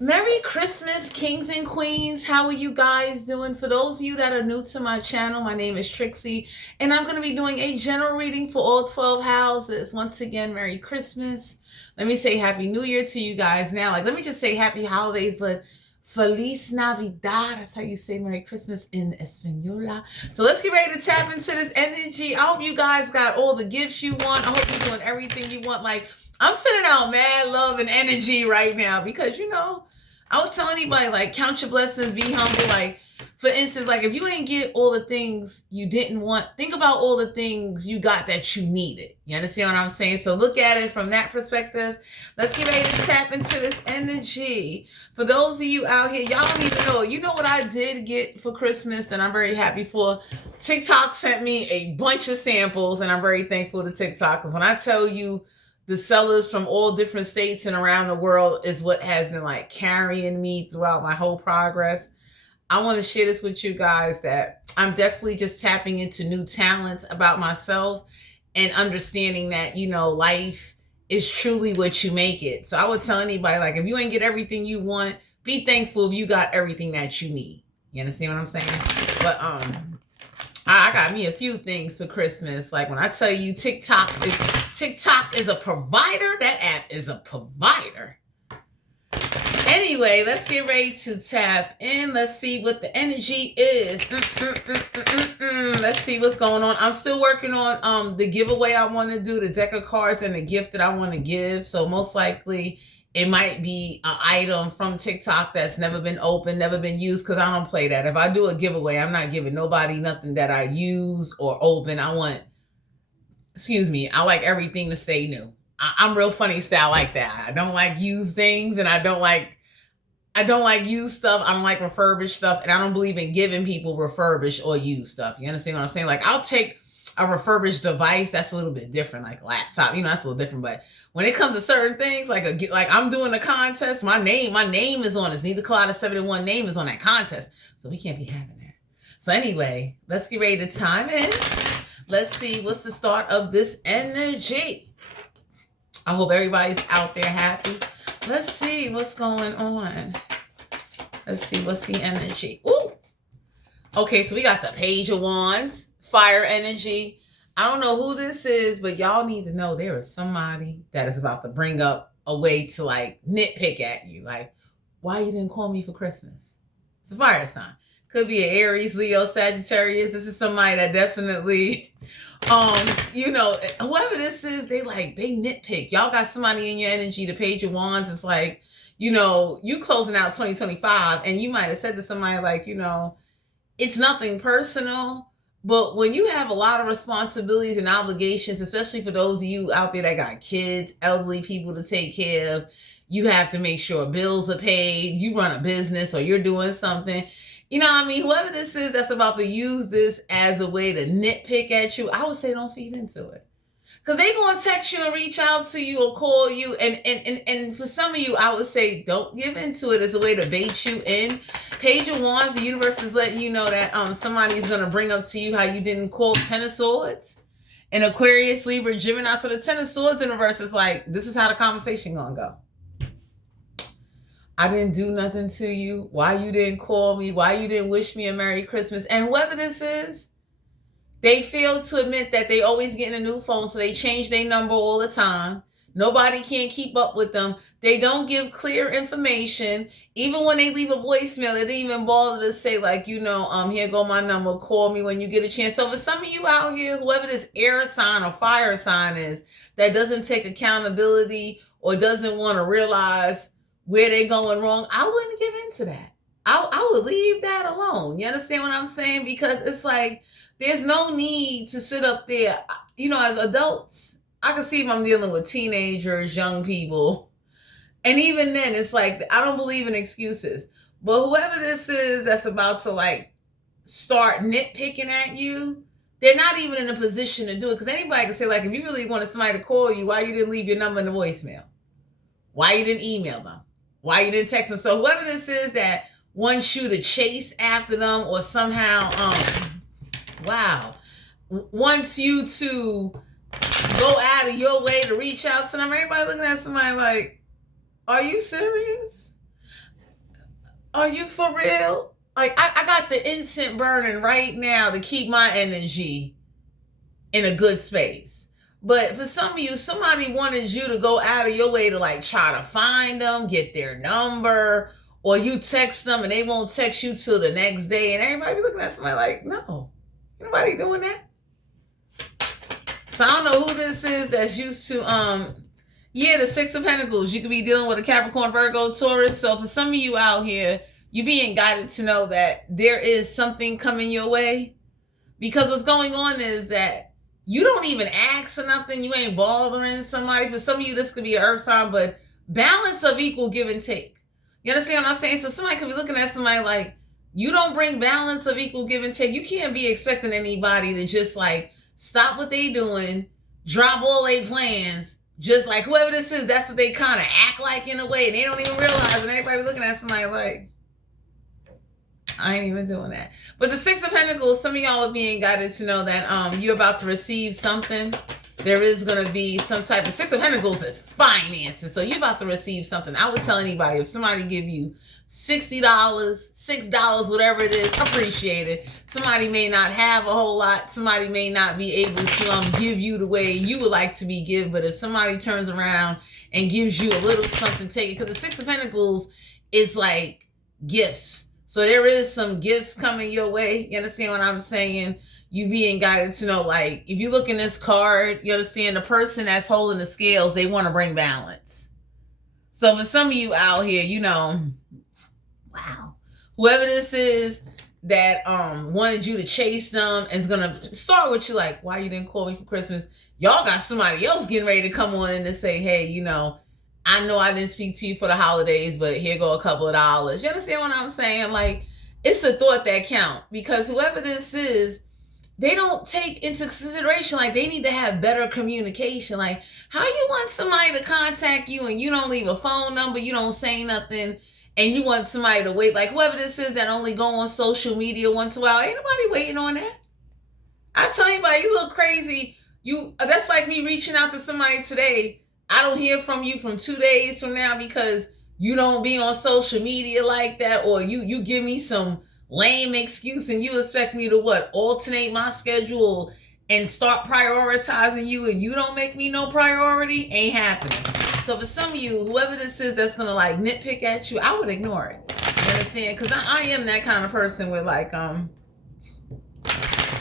Merry Christmas, kings and queens. How are you guys doing? For those of you that are new to my channel, my name is Trixie, and I'm going to be doing a general reading for all 12 houses. Once again, Merry Christmas. Let me say Happy New Year to you guys now. Let me just say Happy Holidays, but Feliz Navidad. That's how you say Merry Christmas in Española. So let's get ready to tap into this energy. I hope you guys got all the gifts you want. I hope you're doing everything you want. I'm sending out mad love and energy right now because, I would tell anybody, count your blessings, be humble. For instance, if you ain't get all the things you didn't want, think about all the things you got that you needed. You understand what I'm saying? So look at it from that perspective. Let's get ready to tap into this energy. For those of you out here, y'all don't even know. You know what I did get for Christmas that I'm very happy for? TikTok sent me a bunch of samples, and I'm very thankful to TikTok because when I tell you, the sellers from all different states and around the world is what has been carrying me throughout my whole progress. I want to share this with you guys that I'm definitely just tapping into new talents about myself and understanding that, life is truly what you make it. So I would tell anybody, if you ain't get everything you want, be thankful if you got everything that you need. You understand what I'm saying? But I got me a few things for Christmas. When I tell you TikTok is a provider, that app is a provider. Anyway, let's get ready to tap in. Let's see what the energy is. Let's see what's going on. I'm still working on the giveaway I want to do, the deck of cards and the gift that I want to give. So most likely it might be an item from TikTok that's never been opened, never been used, because I don't play that. If I do a giveaway, I'm not giving nobody nothing that I use or open. I like everything to stay new. I'm real funny style like that. I don't like used things, and I don't like used stuff. I don't like refurbished stuff, and I don't believe in giving people refurbished or used stuff. You understand what I'm saying? I'll take a refurbished device. That's a little bit different, like a laptop. That's a little different. But when it comes to certain things, like I'm doing a contest, my name is on this. Nita Colada 71 name is on that contest, so we can't be having that. So anyway, let's get ready to time in. Let's see what's the start of this energy. I hope everybody's out there happy. Let's see what's going on. Let's see what's the energy. Ooh. Okay, so we got the Page of Wands, fire energy. I don't know who this is, but y'all need to know there is somebody that is about to bring up a way to nitpick at you. Why you didn't call me for Christmas? It's a fire sign. Could be an Aries, Leo, Sagittarius. This is somebody that definitely, whoever this is, they nitpick. Y'all got somebody in your energy. The Page of Wands is you closing out 2025, and you might have said to somebody it's nothing personal, but when you have a lot of responsibilities and obligations, especially for those of you out there that got kids, elderly people to take care of, you have to make sure bills are paid. You run a business or you're doing something. Whoever this is that's about to use this as a way to nitpick at you, I would say don't feed into it. Because they're going to text you and reach out to you or call you. And for some of you, I would say don't give into it as a way to bait you in. Page of Wands, the universe is letting you know that somebody's going to bring up to you how you didn't call Ten of Swords. And Aquarius, Libra, Gemini. So the Ten of Swords universe is this is how the conversation going to go. I didn't do nothing to you. Why you didn't call me? Why you didn't wish me a Merry Christmas? And whoever this is, they fail to admit that they always getting a new phone, so they change their number all the time. Nobody can keep up with them. They don't give clear information. Even when they leave a voicemail, they didn't even bother to say here go my number. Call me when you get a chance. So for some of you out here, whoever this air sign or fire sign is that doesn't take accountability or doesn't want to realize where they're going wrong, I wouldn't give into that. I would leave that alone. You understand what I'm saying? Because it's there's no need to sit up there. As adults, I can see if I'm dealing with teenagers, young people. And even then, it's I don't believe in excuses. But whoever this is that's about to start nitpicking at you, they're not even in a position to do it. Because anybody can say, if you really wanted somebody to call you, why you didn't leave your number in the voicemail? Why you didn't email them? Why you didn't text them? So whoever this is that wants you to chase after them or somehow, wants you to go out of your way to reach out to them, everybody looking at somebody are you serious? Are you for real? Like, I got the incense burning right now to keep my energy in a good space. But for some of you, somebody wanted you to go out of your way to like try to find them, get their number, or you text them and they won't text you till the next day. And everybody be looking at somebody like, no, nobody doing that. So I don't know who this is that's used to, yeah, the Six of Pentacles. You could be dealing with a Capricorn, Virgo, Taurus. So for some of you out here, you being guided to know that there is something coming your way. Because what's going on is that you don't even ask for nothing. You ain't bothering somebody. For some of you, this could be an earth sign, but balance of equal give and take. You understand what I'm saying? So somebody could be looking at somebody like, you don't bring balance of equal give and take. You can't be expecting anybody to just like stop what they doing, drop all their plans. Just like whoever this is, that's what they kind of act like in a way. And they don't even realize. And everybody looking at somebody like, I ain't even doing that. But the Six of Pentacles, some of y'all are being guided to know that you're about to receive something. There is going to be some type of Six of Pentacles is finances. So you're about to receive something. I would tell anybody, if somebody give you $60, $6, whatever it is, appreciate it. Somebody may not have a whole lot. Somebody may not be able to give you the way you would like to be given. But if somebody turns around and gives you a little something, take it. Because the Six of Pentacles is like gifts. So there is some gifts coming your way. You understand what I'm saying? You being guided to know, like, if you look in this card, you understand the person that's holding the scales, they want to bring balance. So for some of you out here, you know, wow, whoever this is that wanted you to chase them is going to start with you like, why you didn't call me for Christmas? Y'all got somebody else getting ready to come on in and say, hey, you know, I know I didn't speak to you for the holidays, but here go a couple of dollars. You understand what I'm saying? Like, it's a thought that count, because whoever this is, they don't take into consideration, like, they need to have better communication. Like, how you want somebody to contact you and you don't leave a phone number, you don't say nothing, and you want somebody to wait? Like, whoever this is that only go on social media once in a while, ain't nobody waiting on that. I tell anybody, you look crazy. That's like me reaching out to somebody today. I don't hear from you from 2 days from now because you don't be on social media like that, or you give me some lame excuse and you expect me to what? Alternate my schedule and start prioritizing you, and you don't make me no priority? Ain't happening. So for some of you, whoever this is that's going to like nitpick at you, I would ignore it. You understand? Because I am that kind of person with like, I'm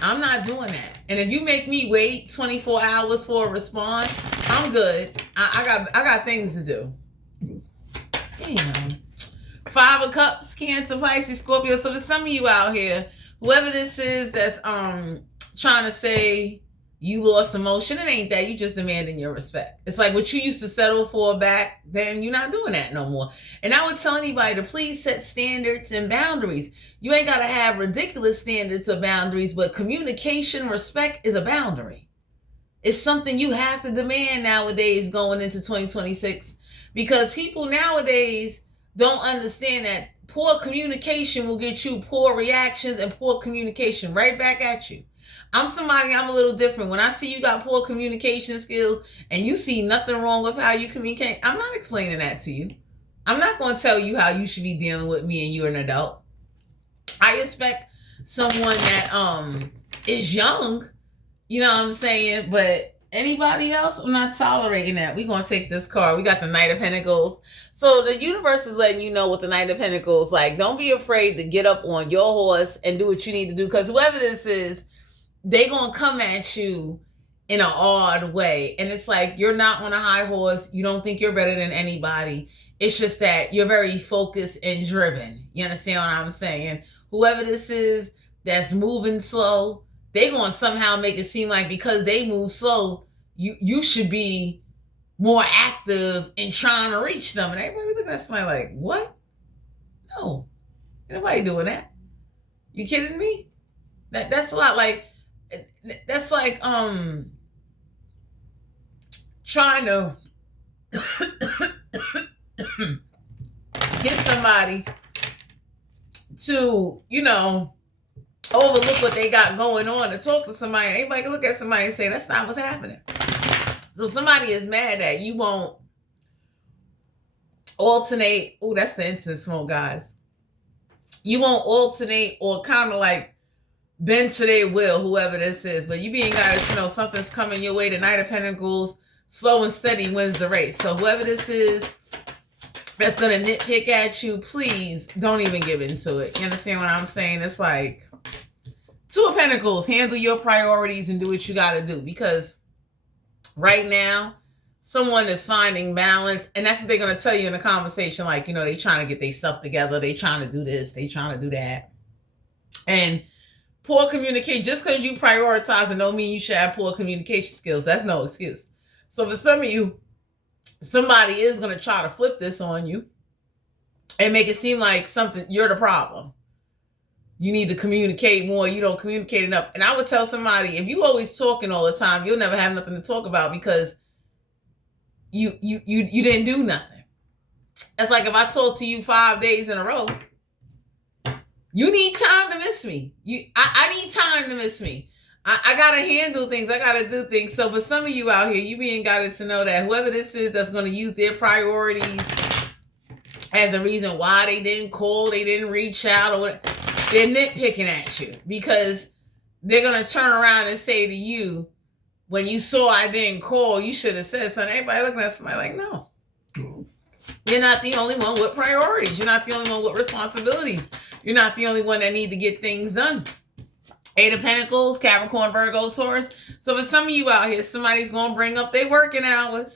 not doing that. And if you make me wait 24 hours for a response, I'm good. I got things to do. Damn. Five of Cups, Cancer, Pisces, Scorpio. So there's some of you out here, whoever this is that's trying to say you lost emotion, it ain't that. You just demanding your respect. It's like what you used to settle for back then, you're not doing that no more. And I would tell anybody to please set standards and boundaries. You ain't got to have ridiculous standards or boundaries, but communication, respect is a boundary. It's something you have to demand nowadays going into 2026, because people nowadays don't understand that poor communication will get you poor reactions and poor communication right back at you. I'm a little different. When I see you got poor communication skills and you see nothing wrong with how you communicate, I'm not explaining that to you. I'm not going to tell you how you should be dealing with me and you're an adult. I expect someone that is young, you know what I'm saying? But anybody else, I'm not tolerating that. We're going to take this card. We got the Knight of Pentacles. So the universe is letting you know with the Knight of Pentacles, like, don't be afraid to get up on your horse and do what you need to do. Because whoever this is, they going to come at you in an odd way. And it's like, you're not on a high horse. You don't think you're better than anybody. It's just that you're very focused and driven. You understand what I'm saying? Whoever this is that's moving slow, they're going to somehow make it seem like because they move slow, you should be more active in trying to reach them. And everybody looking at somebody like, what? No, nobody doing that. You kidding me? That's a lot. Like, that's like trying to get somebody to, you know, overlook what they got going on and talk to somebody. Anybody can look at somebody and say, that's not what's happening. So somebody is mad that you won't alternate. Oh, that's the incense smoke, guys. You won't alternate or kind of like bend to their will, whoever this is. But you being guys, something's coming your way. The Knight of Pentacles, slow and steady wins the race. So whoever this is that's going to nitpick at you, please don't even give into it. You understand what I'm saying? It's like, Two of Pentacles, handle your priorities and do what you got to do. Because right now, someone is finding balance. And that's what they're going to tell you in a conversation. Like, they trying to get their stuff together. They trying to do this. They trying to do that. And poor communication, just because you prioritize and don't mean you should have poor communication skills. That's no excuse. So for some of you, somebody is going to try to flip this on you and make it seem like you're the problem. You need to communicate more. You don't communicate enough. And I would tell somebody, if you always talking all the time, you'll never have nothing to talk about because you didn't do nothing. It's like if I talk to you 5 days in a row, you need time to miss me. I need time to miss me. I got to handle things. I got to do things. So for some of you out here, you being guided to know that whoever this is that's going to use their priorities as a reason why they didn't call, they didn't reach out, or whatever, they're nitpicking at you because they're going to turn around and say to you, when you saw I didn't call, you should have said something. Everybody looking at somebody like, no. You're not the only one with priorities. You're not the only one with responsibilities. You're not the only one that need to get things done. Eight of Pentacles, Capricorn, Virgo, Taurus. So for some of you out here, somebody's going to bring up their working hours.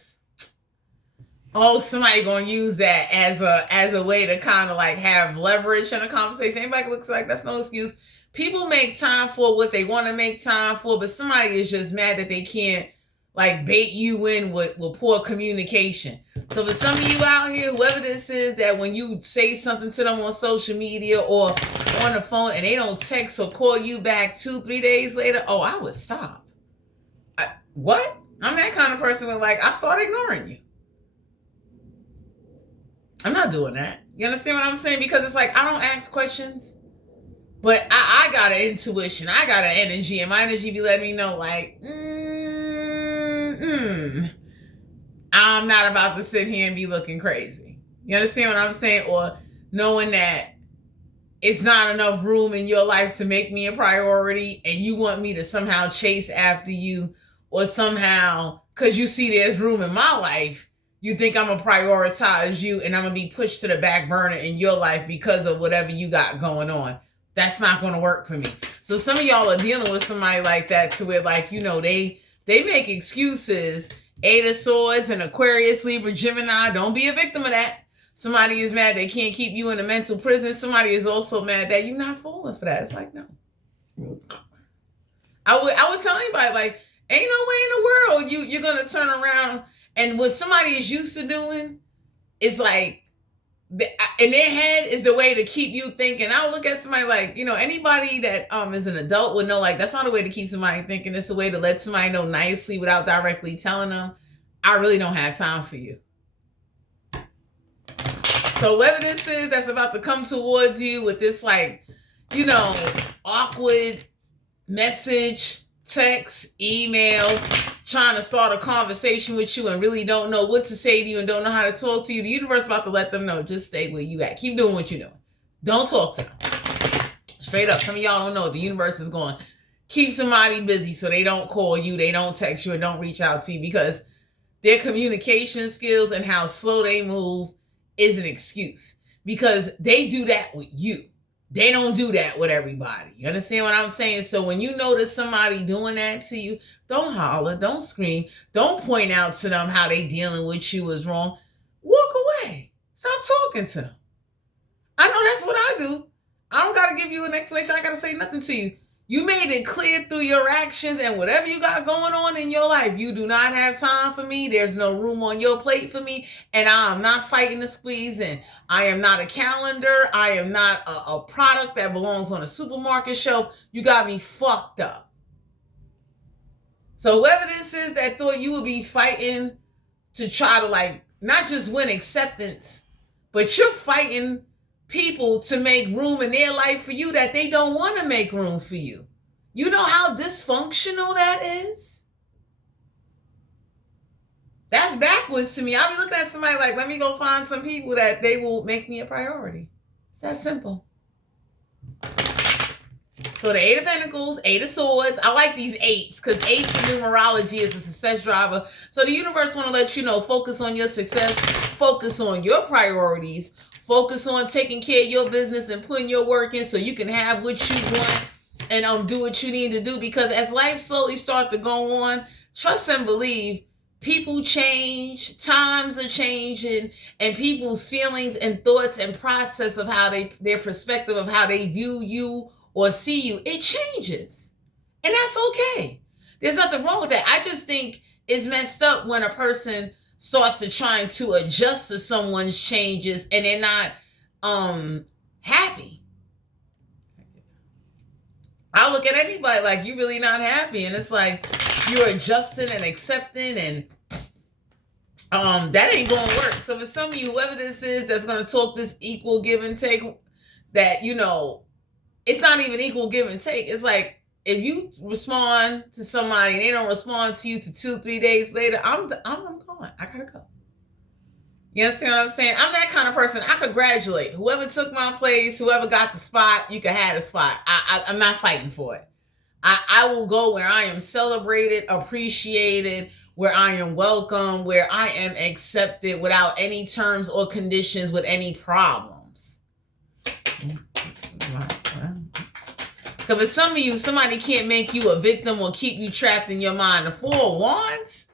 Oh, somebody going to use that as a way to kind of like have leverage in a conversation. Anybody looks like that's no excuse. People make time for what they want to make time for, but somebody is just mad that they can't like bait you in with poor communication. So for some of you out here, whoever this is, that when you say something to them on social media or on the phone and they don't text or call you back 2-3 days later, oh, I would stop. What? I'm that kind of person where like, I start ignoring you. I'm not doing that. You understand what I'm saying? Because it's like, I don't ask questions, but I got an intuition. I got an energy, and my energy be letting me know like, I'm not about to sit here and be looking crazy. You understand what I'm saying? Or knowing that it's not enough room in your life to make me a priority and you want me to somehow chase after you, or somehow, because you see there's room in my life, you think I'm going to prioritize you and I'm going to be pushed to the back burner in your life because of whatever you got going on. That's not going to work for me. So some of y'all are dealing with somebody like that to where like, they make excuses. Eight of Swords and Aquarius, Libra, Gemini. Don't be a victim of that. Somebody is mad they can't keep you in a mental prison. Somebody is also mad that you're not falling for that. It's like, no. I would tell anybody, like, ain't no way in the world you're going to turn around. And what somebody is used to doing is like, in their head is the way to keep you thinking. I would look at somebody like, anybody that is an adult would know, like, that's not a way to keep somebody thinking. It's a way to let somebody know nicely without directly telling them, I really don't have time for you. So whoever this is that's about to come towards you with this like, awkward message, text, email, trying to start a conversation with you and really don't know what to say to you and don't know how to talk to you, the universe is about to let them know, just stay where you at. Keep doing what you're doing. Don't talk to them. Straight up. Some of y'all don't know. The universe is going, keep somebody busy so they don't call you, they don't text you, and don't reach out to you, because their communication skills and how slow they move is an excuse, because they do that with you. They don't do that with everybody. You understand what I'm saying? So when you notice somebody doing that to you, don't holler, don't scream, don't point out to them how they dealing with you is wrong. Walk away. Stop talking to them. I know that's what I do. I don't got to give you an explanation. I got to say nothing to you. You made it clear through your actions and whatever you got going on in your life. You do not have time for me. There's no room on your plate for me. And I am not fighting the squeeze. And I am not a calendar. I am not a product that belongs on a supermarket shelf. You got me fucked up. So whoever this is that thought you would be fighting to try to like, not just win acceptance, but you're fighting people to make room in their life for you that they don't want to make room for you. You know how dysfunctional that is? That's backwards to me. I'll be looking at somebody like, let me go find some people that they will make me a priority. It's that simple. So the Eight of Pentacles, Eight of Swords. I like these eights because eight in numerology is a success driver. So the universe want to let you know, focus on your success, focus on your priorities, focus on taking care of your business and putting your work in so you can have what you want and do what you need to do. Because as life slowly starts to go on, trust and believe, people change, times are changing, and people's feelings and thoughts and process of how their perspective of how they view you or see you, it changes. And that's okay. There's nothing wrong with that. I just think it's messed up when a person starts to trying to adjust to someone's changes and they're not happy. I look at anybody like, you really not happy, and it's like you're adjusting and accepting, and that ain't gonna work. So for some of you, whoever this is that's gonna talk this equal give and take, that, you know, it's not even equal give and take. It's like, if you respond to somebody and they don't respond to you to 2-3 days later, I'm going. I gotta go. You understand what I'm saying? I'm that kind of person. I congratulate whoever took my place, whoever got the spot. You can have the spot. I'm not fighting for it. I will go where I am celebrated, appreciated, where I am welcome, where I am accepted without any terms or conditions, with any problems. Because for some of you, somebody can't make you a victim or keep you trapped in your mind. The Four of Wands.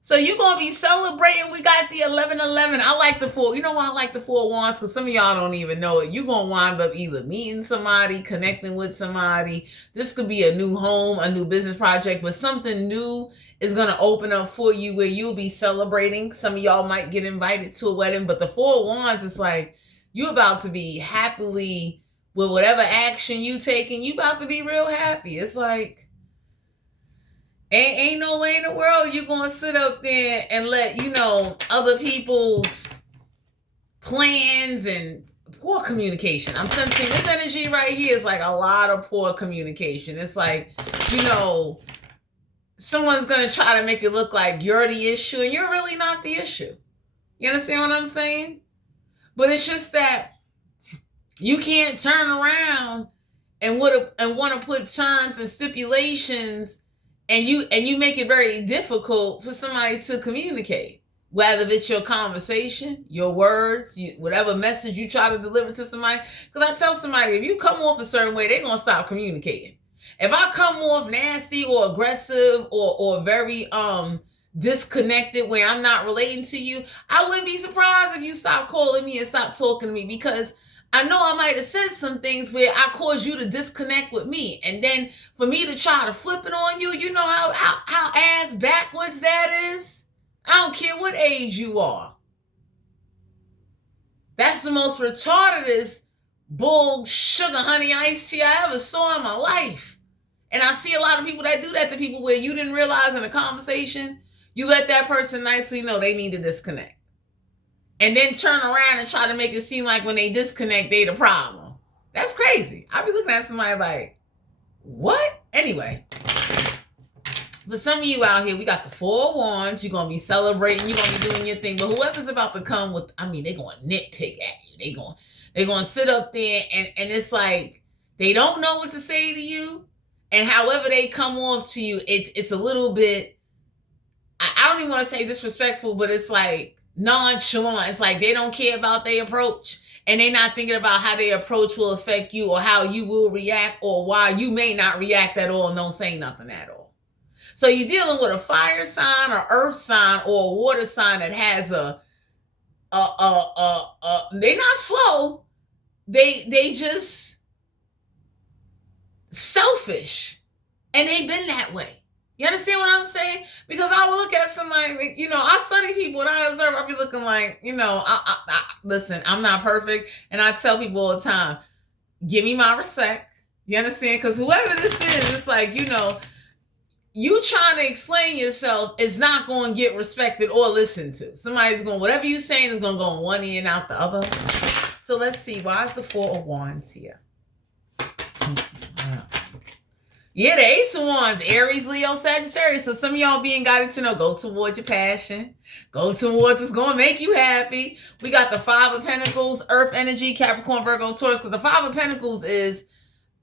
So you're going to be celebrating. We got the 1111. I like the Four. You know why I like the Four of Wands? Because some of y'all don't even know it. You're going to wind up either meeting somebody, connecting with somebody. This could be a new home, a new business project, but something new is going to open up for you where you'll be celebrating. Some of y'all might get invited to a wedding, but the Four of Wands is like, you're about to be happily with whatever action you taking. You about to be real happy. It's like, ain't no way in the world you're going to sit up there and let, you know, other people's plans and poor communication. I'm sensing this energy right here is like a lot of poor communication. It's like, you know, someone's going to try to make it look like you're the issue and you're really not the issue. You understand what I'm saying? But it's just that you can't turn around and want to put terms and stipulations, and you make it very difficult for somebody to communicate, whether it's your conversation, your words, whatever message you try to deliver to somebody. Because I tell somebody, if you come off a certain way, they're going to stop communicating. If I come off nasty or aggressive or very disconnected where I'm not relating to you, I wouldn't be surprised if you stop calling me and stop talking to me, because I know I might have said some things where I caused you to disconnect with me. And then for me to try to flip it on you, you know how ass backwards that is? I don't care what age you are. That's the most retardedest bull sugar honey iced tea I ever saw in my life. And I see a lot of people that do that to people where you didn't realize in a conversation, you let that person nicely know they need to disconnect. And then turn around and try to make it seem like when they disconnect, they the problem. That's crazy. I'll be looking at somebody like, what? Anyway, for some of you out here, we got the Four of Wands. You're going to be celebrating. You're going to be doing your thing. But whoever's about to come with, I mean, they're going to nitpick at you. They're going to sit up there and it's like they don't know what to say to you. And however they come off to you, it's a little bit, I don't even want to say disrespectful, but it's like nonchalant. It's like they don't care about their approach, and they're not thinking about how their approach will affect you or how you will react or why you may not react at all and don't say nothing at all. So you're dealing with a fire sign or earth sign or a water sign that has they're not slow. They just selfish, and they've been that way. You understand what I'm saying? Because I will look at somebody, you know, I study people and I observe, I'll be looking like, you know, listen, I'm not perfect. And I tell people all the time, give me my respect. You understand? Because whoever this is, it's like, you know, you trying to explain yourself is not going to get respected or listened to. Somebody's going, whatever you're saying is going to go in one ear and out the other. So let's see. Why is the Four of Wands here? Yeah, the Ace of Wands, Aries, Leo, Sagittarius. So some of y'all being guided to know, go towards your passion. Go towards what's going to make you happy. We got the Five of Pentacles, Earth energy, Capricorn, Virgo, Taurus. Because the Five of Pentacles is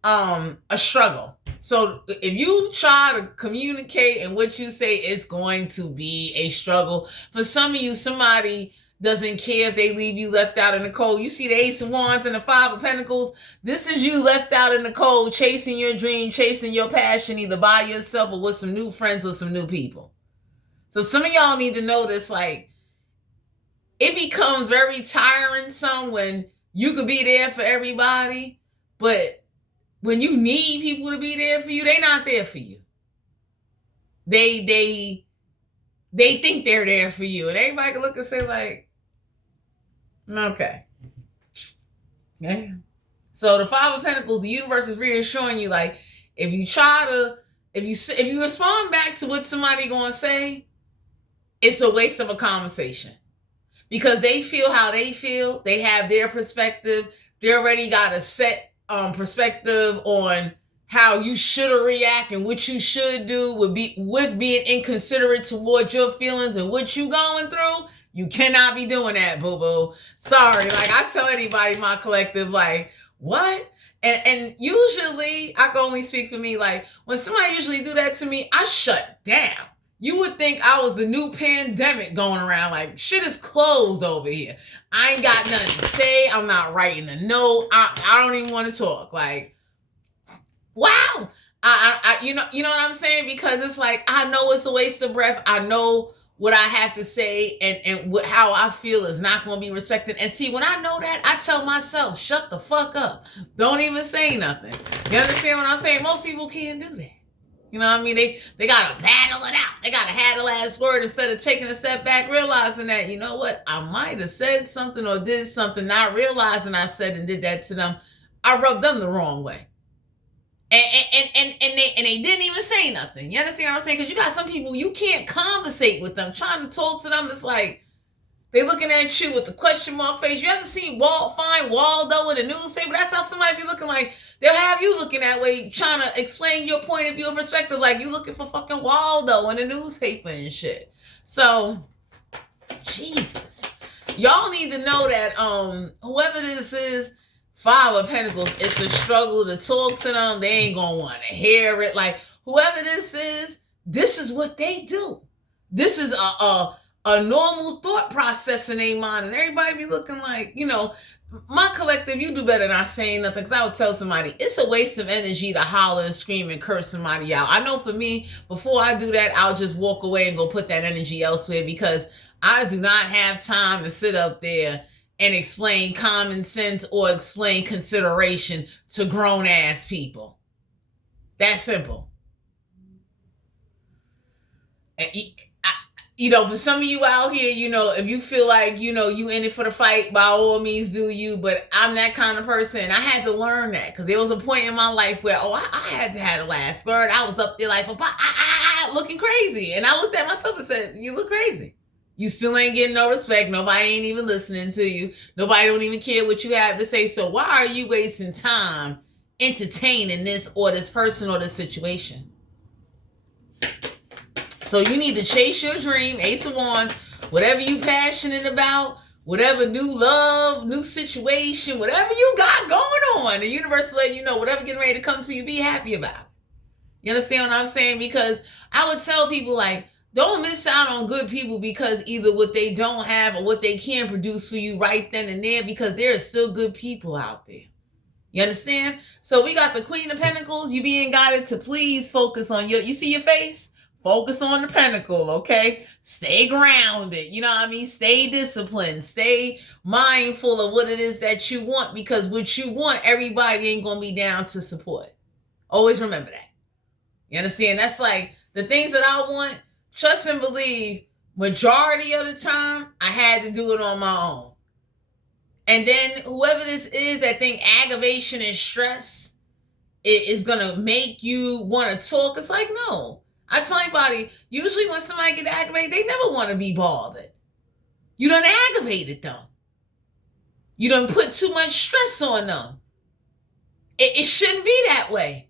a struggle. So if you try to communicate and what you say, it's going to be a struggle. For some of you, somebody doesn't care if they leave you left out in the cold. You see the Ace of Wands and the Five of Pentacles. This is you left out in the cold, chasing your dream, chasing your passion, either by yourself or with some new friends or some new people. So some of y'all need to know this, like, it becomes very tiring when you could be there for everybody, but when you need people to be there for you, they're not there for you. They think they're there for you. And everybody can look and say, like, okay. Yeah. So the Five of Pentacles, the universe is reassuring you, like, if you respond back to what somebody gonna say, it's a waste of a conversation. Because they feel how they feel. They have their perspective. They already got a set perspective on how you should react and what you should do with being inconsiderate towards your feelings and what you going through. You cannot be doing that, boo-boo. Sorry. Like, I tell anybody in my collective, like, what? And usually, I can only speak for me, like, when somebody usually do that to me, I shut down. You would think I was the new pandemic going around, like, shit is closed over here. I ain't got nothing to say. I'm not writing a note. I don't even want to talk. Like, wow. You know what I'm saying? Because it's like, I know it's a waste of breath. I know what I have to say and how I feel is not going to be respected. And see, when I know that, I tell myself, shut the fuck up. Don't even say nothing. You understand what I'm saying? Most people can't do that. You know what I mean? They got to battle it out. They got to have the last word instead of taking a step back, realizing that, you know what? I might have said something or did something, not realizing I said and did that to them. I rubbed them the wrong way. And they didn't even say nothing. You understand what I'm saying? Because you got some people, you can't conversate with them. Trying to talk to them, it's like they looking at you with the question mark face. You ever seen find Waldo in the newspaper? That's how somebody be looking like. They'll have you looking that way, trying to explain your point of view and perspective, like you looking for fucking Waldo in the newspaper and shit. So, Jesus. Y'all need to know that whoever this is, Five of Pentacles, it's a struggle to talk to them. They ain't gonna want to hear it. Like, whoever this is what they do. This is a normal thought process in their mind. And everybody be looking like, you know, my collective, you do better not saying nothing, because I would tell somebody, it's a waste of energy to holler and scream and curse somebody out. I know for me, before I do that, I'll just walk away and go put that energy elsewhere, because I do not have time to sit up there and explain common sense or explain consideration to grown-ass people. That's simple. You know, for some of you out here, you know, if you feel like, you know, you in it for the fight, by all means do you. But I'm that kind of person. I had to learn that, because there was a point in my life where, I had to have the last word. I was up there like, looking crazy. And I looked at myself and said, you look crazy. You still ain't getting no respect. Nobody ain't even listening to you. Nobody don't even care what you have to say. So why are you wasting time entertaining this or this person or this situation? So you need to chase your dream, Ace of Wands, whatever you passionate about, whatever new love, new situation, whatever you got going on. The universe is letting you know, whatever getting ready to come to you, be happy about it. You understand what I'm saying? Because I would tell people, like, don't miss out on good people because either what they don't have or what they can produce for you right then and there, because there are still good people out there. You understand? So we got the Queen of Pentacles. You being guided to please focus on you see your face? Focus on the pentacle, okay? Stay grounded, you know what I mean? Stay disciplined. Stay mindful of what it is that you want, because what you want, everybody ain't going to be down to support. Always remember that. You understand? That's like the things that I want, trust and believe, majority of the time, I had to do it on my own. And then whoever this is that think aggravation and stress is going to make you want to talk, it's like, no. I tell anybody, usually when somebody get aggravated, they never want to be bothered. You done aggravated them. You done put too much stress on them. It shouldn't be that way.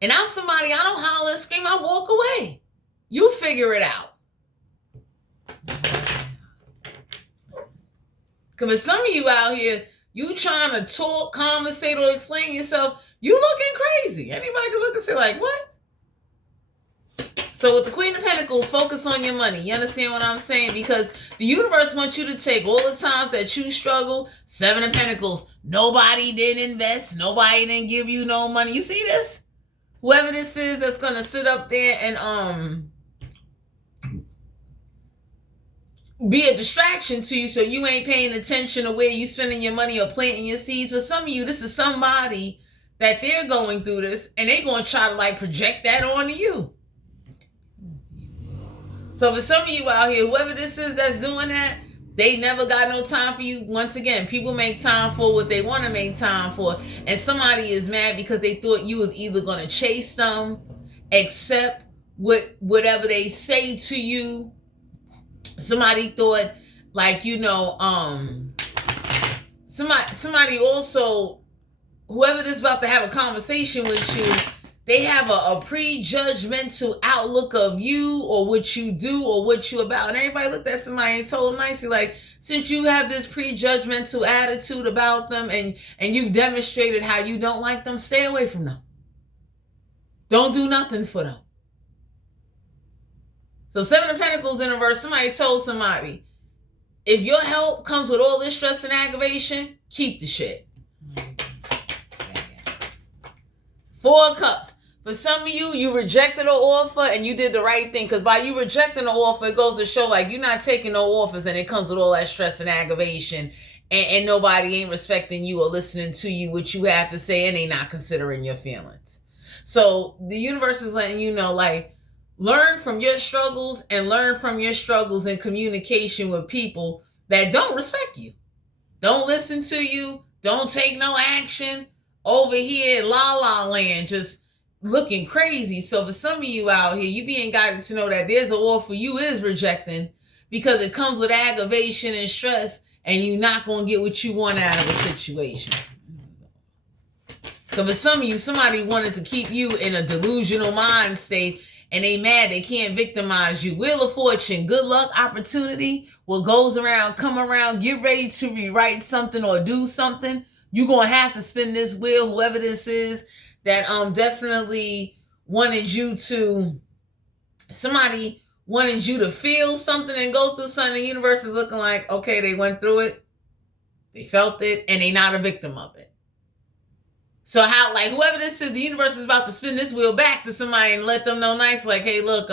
And I'm somebody, I don't holler and scream, I walk away. You figure it out. Because some of you out here, you trying to talk, conversate, or explain yourself, you looking crazy. Anybody can look and say, like, what? So with the Queen of Pentacles, focus on your money. You understand what I'm saying? Because the universe wants you to take all the times that you struggle. Seven of Pentacles, nobody did invest. Nobody didn't give you no money. You see this? Whoever this is that's going to sit up there and be a distraction to you so you ain't paying attention to where you spending your money or planting your seeds. For some of you, this is somebody that they're going through this and they're going to try to like project that onto you. So for some of you out here, whoever this is that's doing that, they never got no time for you. Once again, people make time for what they want to make time for. And somebody is mad because they thought you was either going to chase them, accept whatever they say to you. Somebody thought, like, you know, somebody also, whoever is about to have a conversation with you, they have a prejudgmental outlook of you or what you do or what you about. And everybody looked at somebody and told them nicely, like, since you have this prejudgmental attitude about them and you've demonstrated how you don't like them, stay away from them. Don't do nothing for them. So Seven of Pentacles in reverse, somebody told somebody, if your help comes with all this stress and aggravation, keep the shit. Four of Cups. For some of you, you rejected an offer and you did the right thing. Because by you rejecting the offer, it goes to show like you're not taking no offers and it comes with all that stress and aggravation. And nobody ain't respecting you or listening to you, what you have to say, and they not considering your feelings. So the universe is letting you know, like, learn from your struggles and learn from your struggles in communication with people that don't respect you. Don't listen to you. Don't take no action. Over here in La La Land, just looking crazy. So for some of you out here, you being guided to know that there's an offer you is rejecting because it comes with aggravation and stress and you're not going to get what you want out of a situation. So for some of you, somebody wanted to keep you in a delusional mind state and they mad they can't victimize you. Wheel of Fortune, good luck, opportunity. What goes around, come around. Get ready to rewrite something or do something. You're going to have to spin this wheel, whoever this is that definitely wanted you to, somebody wanted you to feel something and go through something. The universe is looking like, okay, they went through it, they felt it, and they're not a victim of it. So how, like, whoever this is, the universe is about to spin this wheel back to somebody and let them know nice, like, hey, look,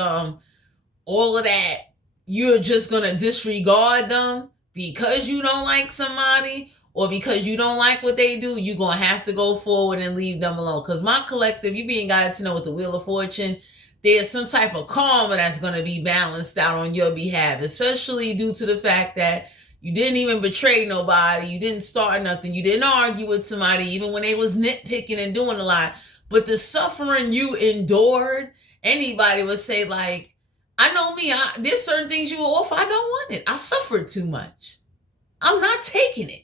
all of that, you're just going to disregard them because you don't like somebody or because you don't like what they do. You're going to have to go forward and leave them alone. Because my collective, you being guided to know with the Wheel of Fortune, there's some type of karma that's going to be balanced out on your behalf, especially due to the fact that you didn't even betray nobody. You didn't start nothing. You didn't argue with somebody, even when they was nitpicking and doing a lot. But the suffering you endured, anybody would say, like, I know me, there's certain things you will offer. I don't want it. I suffered too much. I'm not taking it.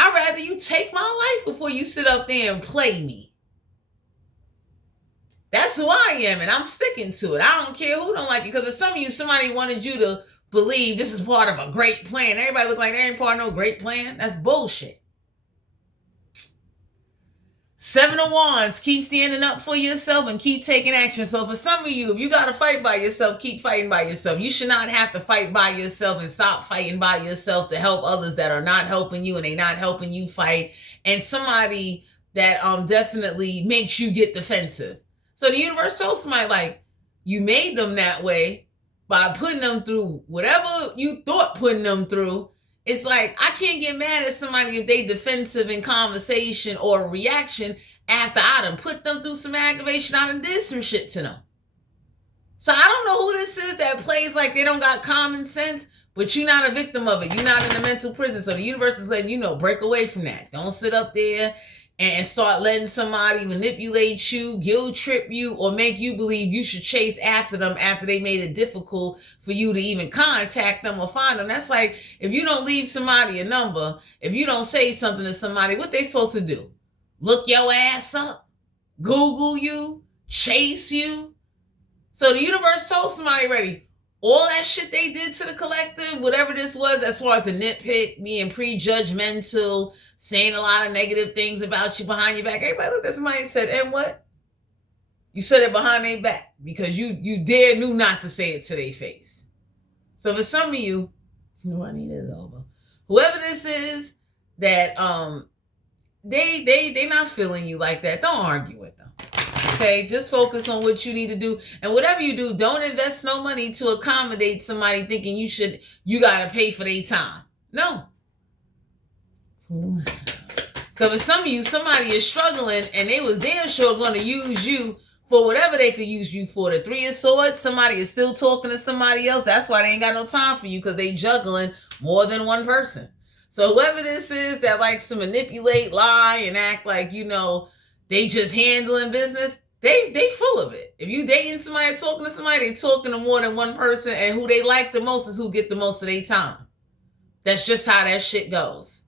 I'd rather you take my life before you sit up there and play me. That's who I am, and I'm sticking to it. I don't care who don't like it, because for some of you, somebody wanted you to believe this is part of a great plan. Everybody look like they ain't part of no great plan. That's bullshit. Seven of Wands, keep standing up for yourself and keep taking action. So for some of you, if you got to fight by yourself, keep fighting by yourself. You should not have to fight by yourself and stop fighting by yourself to help others that are not helping you and they not helping you fight. And somebody that definitely makes you get defensive. So the universe tells somebody, like, you made them that way by putting them through whatever you thought putting them through. It's like, I can't get mad at somebody if they defensive in conversation or reaction after I done put them through some aggravation. I done did some shit to them. So I don't know who this is that plays like they don't got common sense, but you're not a victim of it. You're not in a mental prison. So the universe is letting you know, break away from that. Don't sit up there and start letting somebody manipulate you, guilt trip you, or make you believe you should chase after them after they made it difficult for you to even contact them or find them. That's like, if you don't leave somebody a number, if you don't say something to somebody, what they supposed to do? Look your ass up? Google you, chase you. So the universe told somebody already, all that shit they did to the collective, whatever this was, as far as the nitpick, being prejudgmental, saying a lot of negative things about you behind your back. Everybody looked at somebody and said, and what? You said it behind their back because you knew not to say it to their face. So for some of you, I need it over. Whoever this is that they not feeling you like that, don't argue with them. Okay, just focus on what you need to do, and whatever you do, don't invest no money to accommodate somebody thinking you gotta pay for their time. No. Because for some of you, somebody is struggling and they was damn sure going to use you for whatever they could use you for. The Three of Swords, somebody is still talking to somebody else. That's why they ain't got no time for you, because they juggling more than one person. So whoever this is that likes to manipulate, lie, and act like, they just handling business, they full of it. If you dating somebody or talking to somebody, they talking to more than one person, and who they like the most is who get the most of their time. That's just how that shit goes.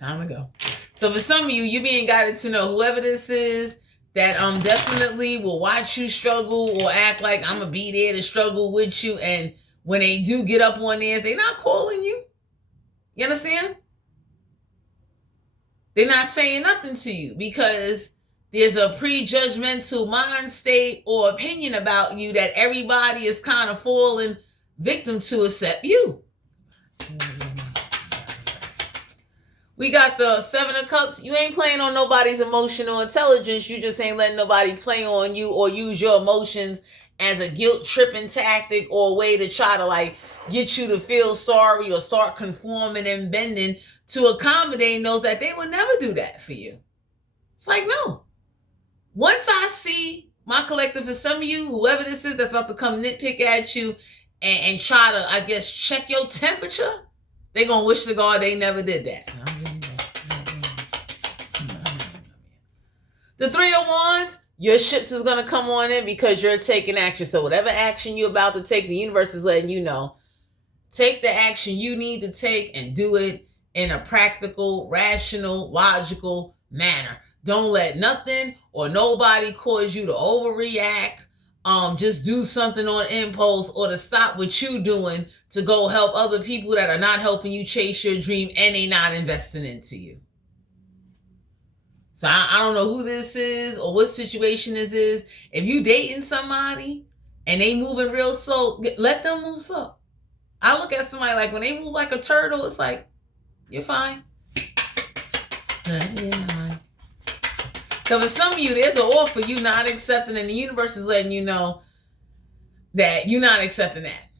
Time to go. So for some of you, you being guided to know whoever this is that definitely will watch you struggle or act like I'm gonna be there to struggle with you, and when they do get up on theirs, they not calling you. You understand? They're not saying nothing to you because there's a prejudgmental mind state or opinion about you that everybody is kind of falling victim to except you. We got the Seven of Cups. You ain't playing on nobody's emotional intelligence. You just ain't letting nobody play on you or use your emotions as a guilt-tripping tactic or a way to try to get you to feel sorry or start conforming and bending to accommodate those that they would never do that for you. It's like, no. Once I see my collective, for some of you, whoever this is that's about to come nitpick at you and try to, I guess, check your temperature, they going to wish to God they never did that. The Three of Wands, your ships is going to come on in because you're taking action. So whatever action you're about to take, the universe is letting you know. Take the action you need to take and do it in a practical, rational, logical manner. Don't let nothing or nobody cause you to overreact. Just do something on impulse or to stop what you doing to go help other people that are not helping you chase your dream and they not investing into you. So I don't know who this is or what situation this is. If you dating somebody and they moving real slow, let them move slow. I look at somebody like when they move like a turtle, it's like, you're fine. Yeah, fine. So for some of you, there's an offer you not accepting, and the universe is letting you know that you're not accepting that.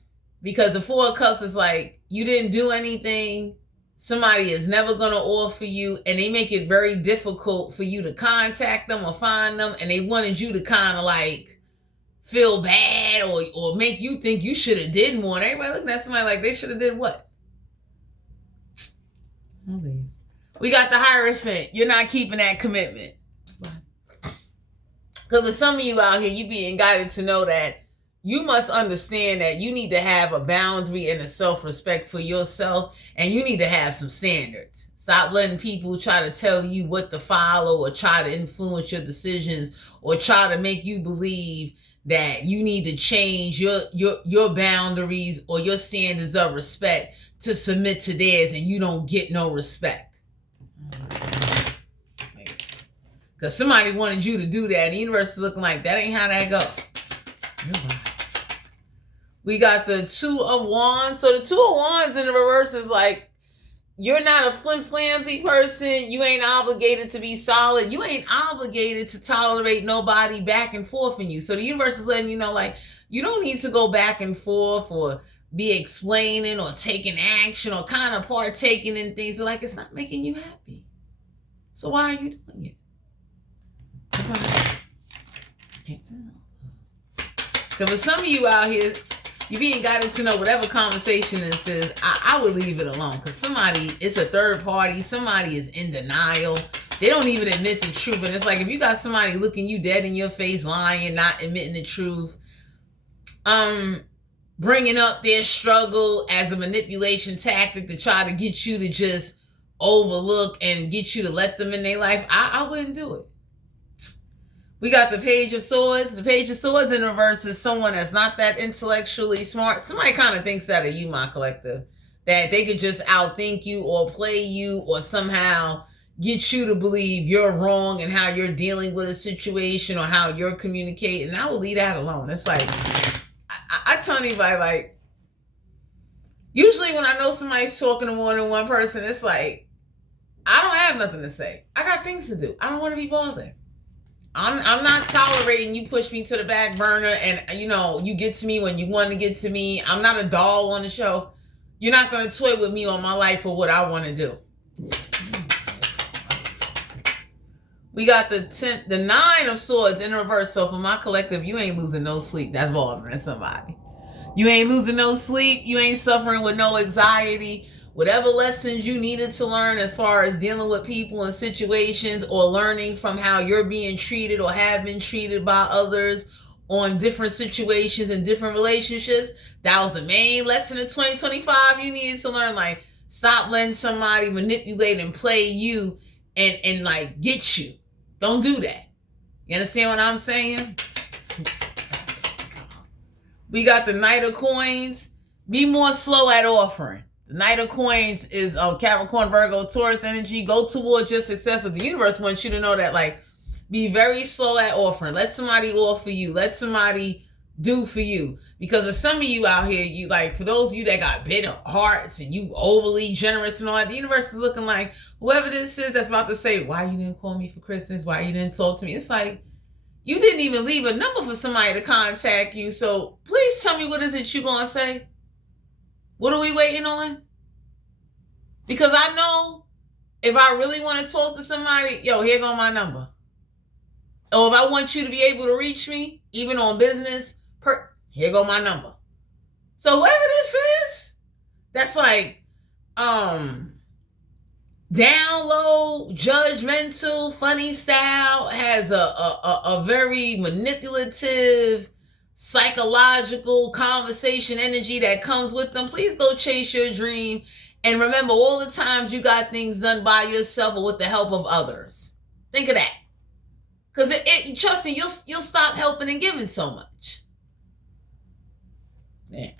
Because the Four of Cups is like, you didn't do anything. Somebody is never going to offer you, and they make it very difficult for you to contact them or find them, and they wanted you to kind of feel bad or make you think you should have did more. And everybody looking at somebody like they should have did what? We got the Hierophant. You're not keeping that commitment. Because for some of you out here, you being guided to know that you must understand that you need to have a boundary and a self-respect for yourself, and you need to have some standards. Stop letting people try to tell you what to follow or try to influence your decisions or try to make you believe that you need to change your boundaries or your standards of respect to submit to theirs, and you don't get no respect. Because somebody wanted you to do that, and the universe is looking like, that ain't how that goes. We got the Two of Wands. So the Two of Wands in the reverse is like, you're not a flim-flamsy person. You ain't obligated to be solid. You ain't obligated to tolerate nobody back and forth in you. So the universe is letting you know, you don't need to go back and forth or be explaining or taking action or kind of partaking in things. It's not making you happy. So why are you doing it? Because for some of you out here, you being guided to know whatever conversation this is, I would leave it alone. Because it's a third party. Somebody is in denial. They don't even admit the truth. And it's like, if you got somebody looking you dead in your face, lying, not admitting the truth, bringing up their struggle as a manipulation tactic to try to get you to just overlook and get you to let them in their life, I wouldn't do it. We got the Page of Swords. The Page of Swords in reverse is someone that's not that intellectually smart. Somebody kind of thinks that of you, my collective. That they could just outthink you or play you or somehow get you to believe you're wrong and how you're dealing with a situation or how you're communicating. I will leave that alone. It's like, I tell anybody, like, usually when I know somebody's talking to more than one person, it's like, I don't have nothing to say. I got things to do. I don't want to be bothered. I'm not tolerating you push me to the back burner and, you get to me when you want to get to me. I'm not a doll on the shelf. You're not going to toy with me on my life or what I want to do. We got the Nine of Swords in reverse. So for my collective, you ain't losing no sleep. That's bothering somebody. You ain't losing no sleep. You ain't suffering with no anxiety. Whatever lessons you needed to learn as far as dealing with people and situations or learning from how you're being treated or have been treated by others on different situations and different relationships, that was the main lesson of 2025 you needed to learn. Like, stop letting somebody manipulate and play you and like get you. Don't do that. You understand what I'm saying? We got the Knight of Coins. Be more slow at offering. The Knight of Coins is Capricorn, Virgo, Taurus energy. Go towards your success. But the universe wants you to know that, like, be very slow at offering. Let somebody offer you. Let somebody do for you. Because for some of you out here, you like, for those of you that got bitter hearts and you overly generous and all that, the universe is looking like, whoever this is that's about to say, why you didn't call me for Christmas? Why you didn't talk to me? It's like, you didn't even leave a number for somebody to contact you. So please tell me, what is it you going to say? What are we waiting on? Because I know if I really want to talk to somebody, yo, here go my number. Or if I want you to be able to reach me, even on business, here go my number. So whoever this is, that's like, down low, judgmental, funny style, has a very manipulative, psychological conversation energy that comes with them. Please go chase your dream. And remember all the times you got things done by yourself or with the help of others. Think of that. Because trust me, you'll stop helping and giving so much. Yeah.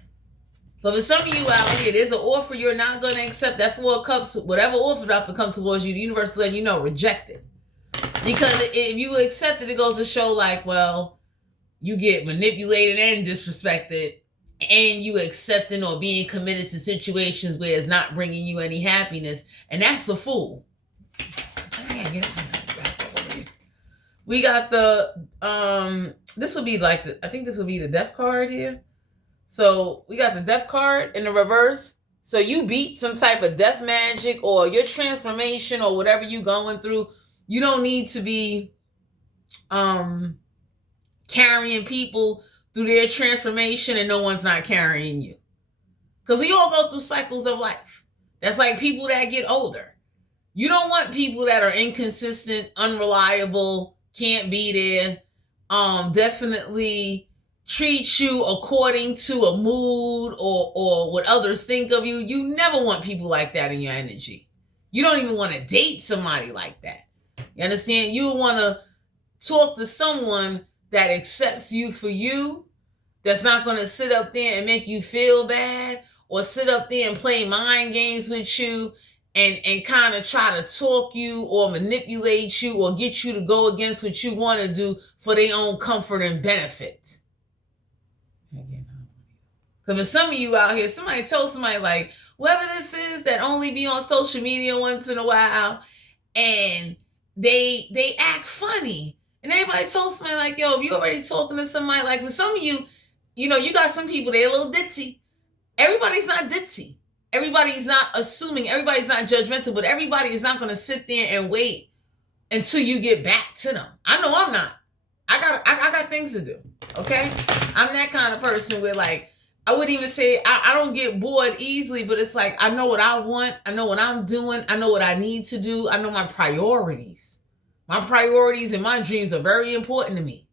So for some of you out here, there's an offer you're not going to accept. That Four of Cups, whatever offer about to come towards you, the universe is letting you know, reject it. Because if you accept it, it goes to show like, well, you get manipulated and disrespected, and you accepting or being committed to situations where it's not bringing you any happiness. And that's a fool. We got the, this would be like, I think this would be the Death card here. So we got the Death card in the reverse. So you beat some type of death magic or your transformation or whatever you going through. You don't need to be carrying people through their transformation and no one's not carrying you. Because we all go through cycles of life. That's like people that get older. You don't want people that are inconsistent, unreliable, can't be there, definitely treat you according to a mood or what others think of you. You never want people like that in your energy. You don't even want to date somebody like that. You understand? You want to talk to someone that accepts you for you, that's not going to sit up there and make you feel bad or sit up there and play mind games with you and kind of try to talk you or manipulate you or get you to go against what you want to do for their own comfort and benefit. Because for some of you out here, somebody told somebody like, whoever this is that only be on social media once in a while and they act funny. And everybody told somebody like, yo, if you already talking to somebody, like for some of you, you got some people, they're a little ditzy. Everybody's not ditzy. Everybody's not assuming. Everybody's not judgmental, but everybody is not going to sit there and wait until you get back to them. I know I'm not. I got things to do. Okay. I'm that kind of person where like, I wouldn't even say I don't get bored easily, but it's like, I know what I want. I know what I'm doing. I know what I need to do. I know my priorities. My priorities and my dreams are very important to me.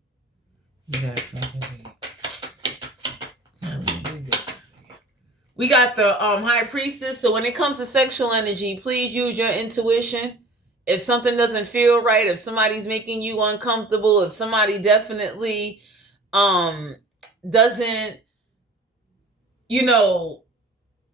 We got the High Priestess. So when it comes to sexual energy, please use your intuition if something doesn't feel right, if somebody's making you uncomfortable, if somebody definitely doesn't, you know,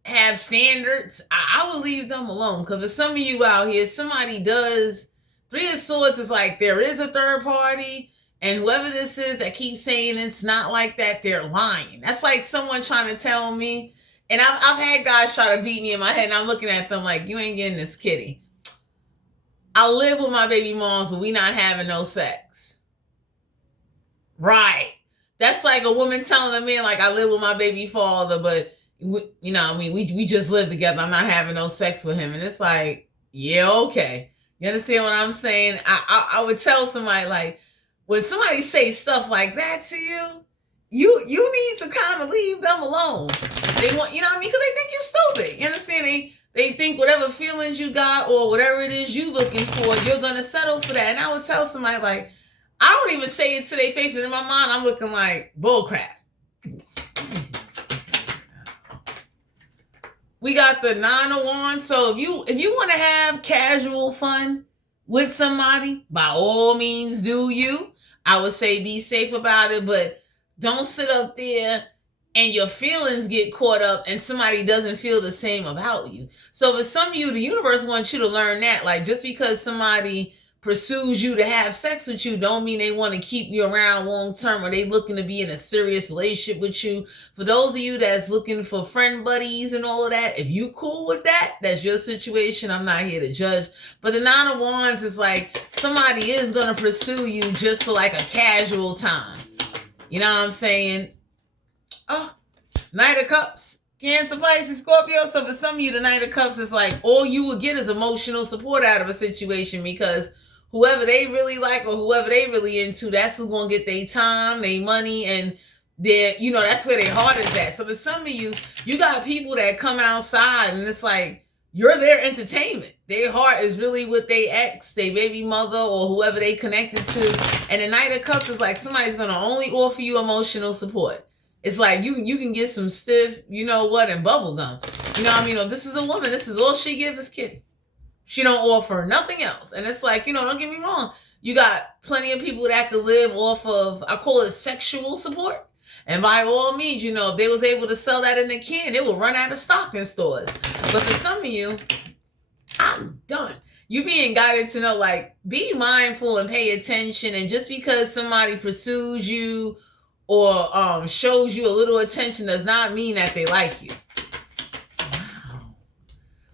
have standards, I would leave them alone. Because for some of you out here, somebody does. Three of Swords is like there is a third party, and whoever this is that keeps saying it's not like that, they're lying. That's like someone trying to tell me, and I've had guys try to beat me in my head, and I'm looking at them like, you ain't getting this kitty. I'll live with my baby moms, but we not having no sex. Right. That's like a woman telling a man, like, I live with my baby father, but you know, I mean, we just live together. I'm not having no sex with him. And it's like, yeah, okay. You understand what I'm saying? I would tell somebody, like, when somebody say stuff like that to you, you need to kind of leave them alone. They want, you know what I mean? Because they think you're stupid. You understand? They think whatever feelings you got or whatever it is you looking for, you're going to settle for that. And I would tell somebody, like, I don't even say it to their face, but in my mind, I'm looking like bullcrap. We got the Nine of Wands. So if you want to have casual fun with somebody, by all means do you. I would say be safe about it, but don't sit up there and your feelings get caught up and somebody doesn't feel the same about you. So for some of you, the universe wants you to learn that, like, just because somebody pursues you to have sex with you don't mean they want to keep you around long term, or they looking to be in a serious relationship with you. For those of you that's looking for friend buddies and all of that, if you cool with that, that's your situation. I'm not here to judge. But the Nine of Wands is like somebody is going to pursue you just for like a casual time. You know what I'm saying? Oh, Knight of Cups. Cancer, Pisces, Scorpio. So for some of you, the Knight of Cups is like all you would get is emotional support out of a situation, because whoever they really like or whoever they really into, that's who's going to get their time, their money, and their, you know, that's where their heart is at. So for some of you, you got people that come outside and it's like you're their entertainment. Their heart is really with their ex, their baby mother, or whoever they connected to. And the Knight of Cups is like somebody's going to only offer you emotional support. It's like you can get some stiff, you know what, and bubble gum. You know what I mean? This is a woman. This is all she give is kitty. She don't offer nothing else. And it's like, you know, don't get me wrong. You got plenty of people that could live off of, I call it sexual support. And by all means, you know, if they was able to sell that in a can, it will run out of stock in stores. But for some of you, I'm done. You being guided to know, like, be mindful and pay attention. And just because somebody pursues you or shows you a little attention does not mean that they like you. Wow.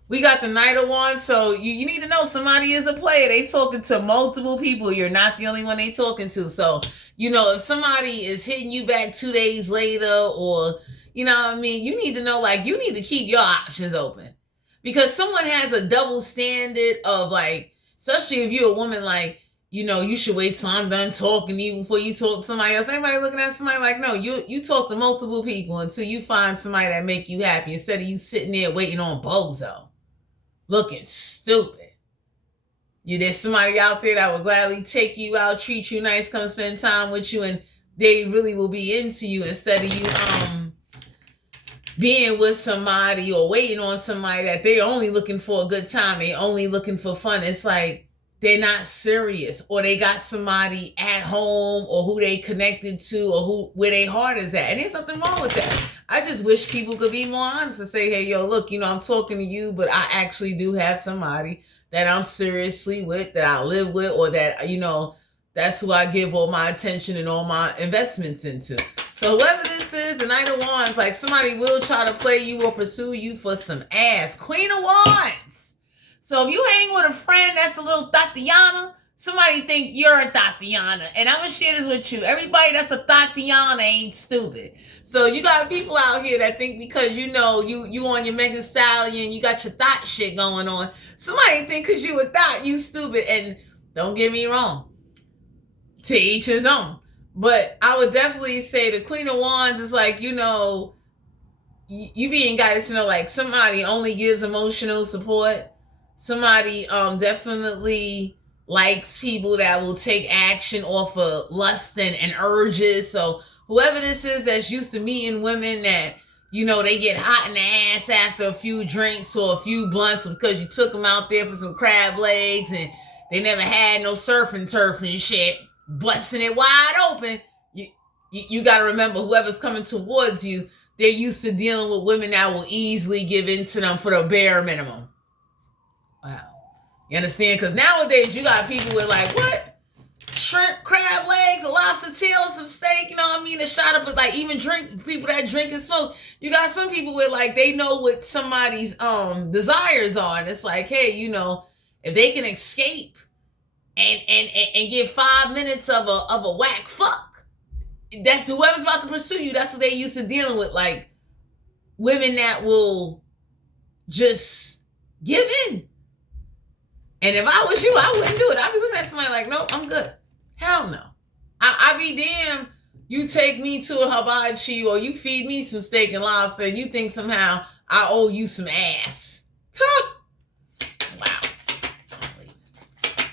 We got the Knight of Wands. So you need to know somebody is a player. They talking to multiple people. You're not the only one they talking to. So, you know, if somebody is hitting you back 2 days later, or, you know what I mean, you need to know, like, you need to keep your options open. Because someone has a double standard of, like, especially if you're a woman, like, you know, you should wait till I'm done talking to you before you talk to somebody else. Everybody looking at somebody like, no, you talk to multiple people until you find somebody that make you happy, instead of you sitting there waiting on bozo, looking stupid. There's somebody out there that will gladly take you out, treat you nice, come spend time with you, and they really will be into you, instead of you being with somebody or waiting on somebody that they're only looking for a good time. They're only looking for fun. It's like, they're not serious, or they got somebody at home, or who they connected to, or where their heart is at. And there's nothing wrong with that. I just wish people could be more honest and say, hey, yo, look, you know, I'm talking to you, but I actually do have somebody that I'm seriously with, that I live with, or that, you know, that's who I give all my attention and all my investments into. So whoever this is, the Knight of Wands, like, somebody will try to play you or pursue you for some ass. Queen of Wands. So if you hang with a friend that's a little Tatiana, somebody think you're a Tatiana. And I'm going to share this with you. Everybody that's a Tatiana ain't stupid. So you got people out here that think because, you know, you on your Megan Stallion, you got your thought shit going on. Somebody think because you a thought, you stupid. And don't get me wrong, to each his own. But I would definitely say the Queen of Wands is like, you know, you being guided to know, like, somebody only gives emotional support. Somebody definitely likes people that will take action off of lust and urges. So whoever this is that's used to meeting women that, you know, they get hot in the ass after a few drinks or a few blunts because you took them out there for some crab legs, and they never had no surfing turf and shit, busting it wide open. You got to remember, whoever's coming towards you, they're used to dealing with women that will easily give in to them for the bare minimum. Wow. You understand? Because nowadays you got people with like, what? Shrimp, crab legs, a lobster tail, and some steak, you know what I mean? A shot of it, like even people that drink and smoke. You got some people with like, they know what somebody's desires are. And it's like, hey, you know, if they can escape and get 5 minutes of a whack fuck, that's whoever's about to pursue you, that's what they used to dealing with. Like women that will just give in. And if I was you, I wouldn't do it. I'd be looking at somebody like, nope, I'm good. Hell no. I'd be damn, you take me to a hibachi or you feed me some steak and lobster and you think somehow I owe you some ass. Wow.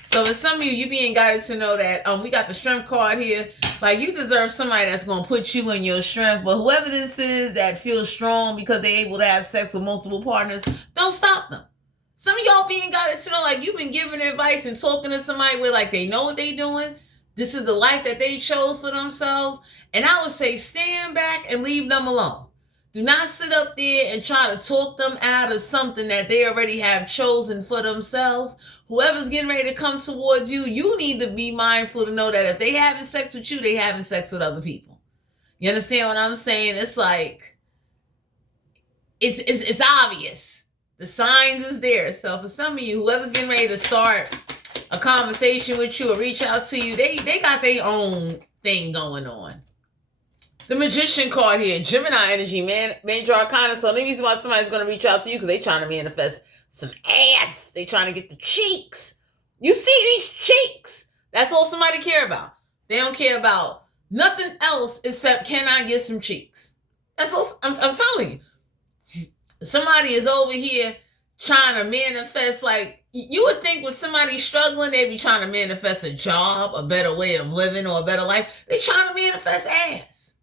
So for some of you, you being guided to know that we got the strength card here. Like you deserve somebody that's going to put you in your strength. But whoever this is that feels strong because they're able to have sex with multiple partners, don't stop them. Some of y'all being guided to know, like you've been giving advice and talking to somebody where like they know what they're doing. This is the life that they chose for themselves. And I would say stand back and leave them alone. Do not sit up there and try to talk them out of something that they already have chosen for themselves. Whoever's getting ready to come towards you, you need to be mindful to know that if they having sex with you, they having sex with other people. You understand what I'm saying? It's like, it's obvious. The signs is there. So for some of you, whoever's getting ready to start a conversation with you or reach out to you, they got their own thing going on. The Magician card here, Gemini energy, major arcana. So the reason why somebody's going to reach out to you because they trying to manifest some ass. They trying to get the cheeks. You see these cheeks. That's all somebody care about. They don't care about nothing else except, can I get some cheeks? That's all I'm telling you. Somebody is over here trying to manifest, like, you would think with somebody struggling, they'd be trying to manifest a job, a better way of living, or a better life. They trying to manifest ass.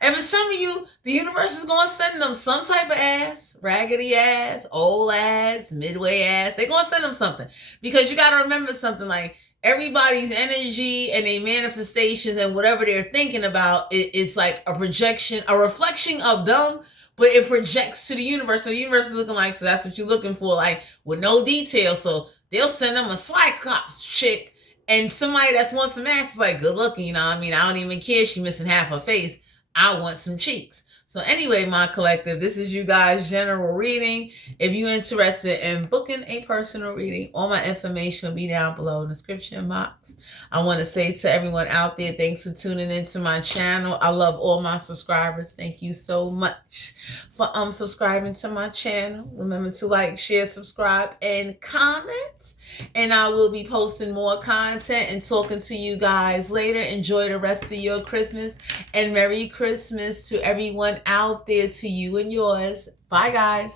And for some of you, the universe is going to send them some type of ass, raggedy ass, old ass, midway ass. They're going to send them something. Because you got to remember something, like, everybody's energy and their manifestations and whatever they're thinking about is like a projection, a reflection of them, but it projects to the universe. So the universe is looking like, so that's what you're looking for, like with no detail. So they'll send them a Cyclops chick and somebody that's wants some ass is like, good looking, you know what I mean? I don't even care. She missing half her face. I want some cheeks. So anyway, my collective, this is you guys' general reading. If you're interested in booking a personal reading, all my information will be down below in the description box. I want to say to everyone out there, thanks for tuning into my channel. I love all my subscribers. Thank you so much for subscribing to my channel. Remember to like, share, subscribe, and comment. And I will be posting more content and talking to you guys later. Enjoy the rest of your Christmas, and Merry Christmas to everyone out there, to you and yours. Bye, guys.